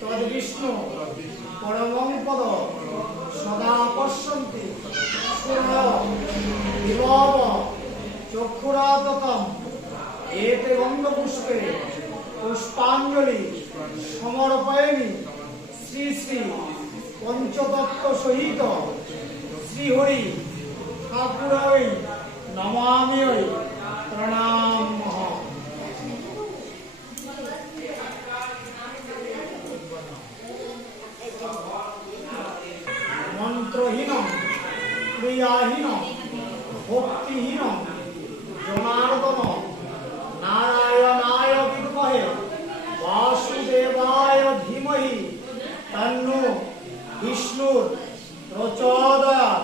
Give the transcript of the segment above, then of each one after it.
তদ্বিষ্ণু পরমং পদ সদা পশ্যন্তি সূর্য বিভব চক্ষুরাততম এতে গন্ধপুষ্পে পুষ্পাঞ্জলি সমর্পয়ামি শ্রী শ্রী পঞ্চতত্ত্ব সহিত শ্রীহরি ঠাকুরৈ নমামি প্রণাম। মন্ত্রহীন ক্রিয়াহীন ভক্তিহীন জনার্দন নারায়ণায় বিদ্মহে বাসুদেবায় ধীমহি তন্নো বিষ্ণুর প্রচোদয়াৎ।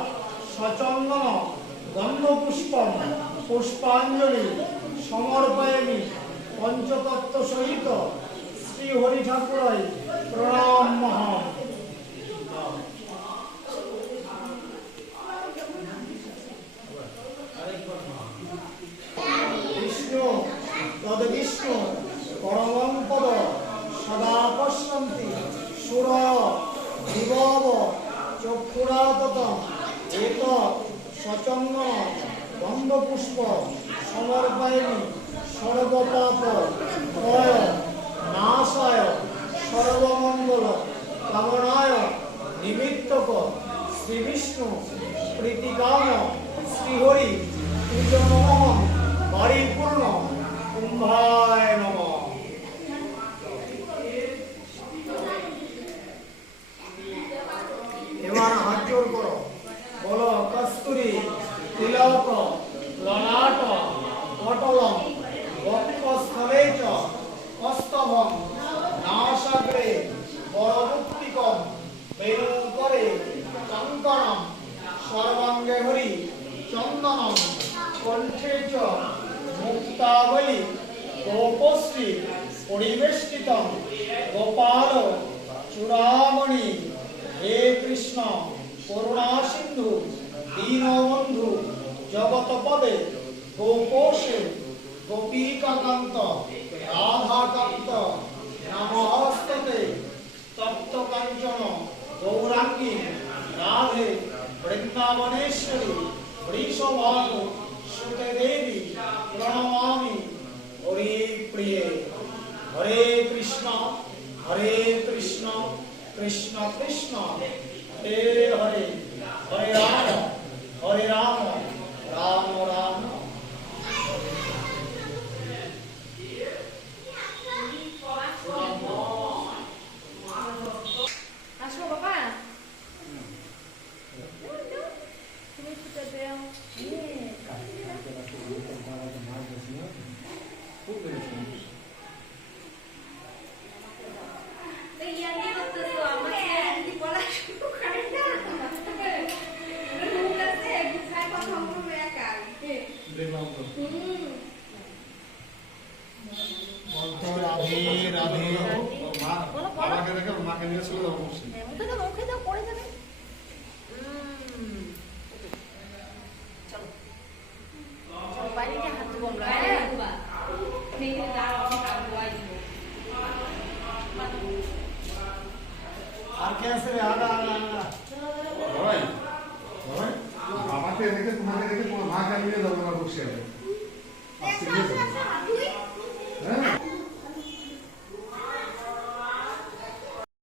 সচন্দন গন্ধপুষ্পম পুষ্পাঞ্জলি সমর্পয়ামি পঞ্চতত্ত্ব সহিত শ্রী হরি ঠাকুরৈ প্রণাম। বিষ্ণু তদ্বিষ্ণু পরমং পদ সদা পশ্যন্তি সূর্য বিভব চক্ষুরাততম এত সচন্দন গন্ধপুষ্প সমর্পয়ামি সর্বপাপ ক্ষয় নাশায় সর্বমঙ্গল কামনায় নিমিত্তক শ্রী বিষ্ণু প্রীতিকাম শ্রীহরি পূজনমহং পরিপূর্ণ কুম্ভায় নমঃ। এবার হাত জোড় করো, বলো কস্তুরী তিলক ললাট পটলং বক্ষস্থলে চ কস্তভং নাসাগ্রে বরবুক্তিকম বেণুকরে চন্দনম সর্বাঙ্গে হরি চন্দনম কণ্ঠে চ মুক্তাবলী গোপশ্রী পরিবেষ্টিতম গোপাল চূড়ামণি। হে কৃষ্ণ করুণা সিন্ধু দীনবন্ধু জগৎপদে গোপোষে গোপীকাকান্ত রাধাকান্ত নমস্তে তপ্ত কাঞ্চন গৌরাঙ্গী রাধে বৃন্দাবনেশ্বরী বৃষভানু সুতে দেবী প্রণমামি হরি প্রিয়ে। হরে কৃষ্ণ কৃষ্ণ কৃষ্ণ হরে হরে হরে রাম রাম রাম। আসো বাবা, তুমি ফুটে দেও। রাধে রাধে। মাকে দেখে মাকে নিয়ে চলে যাবো। মুখে দাও, পড়ে যাবে। চলো চলো বাইরে গিয়ে হাত ধোবো আমরা। আর কে আছে রে? আগা আগা আগা। ভাই ভাই আমাকে দেখে তোমাকে দেখে তোমার মাকে নিয়ে যাবো না বসে আছে।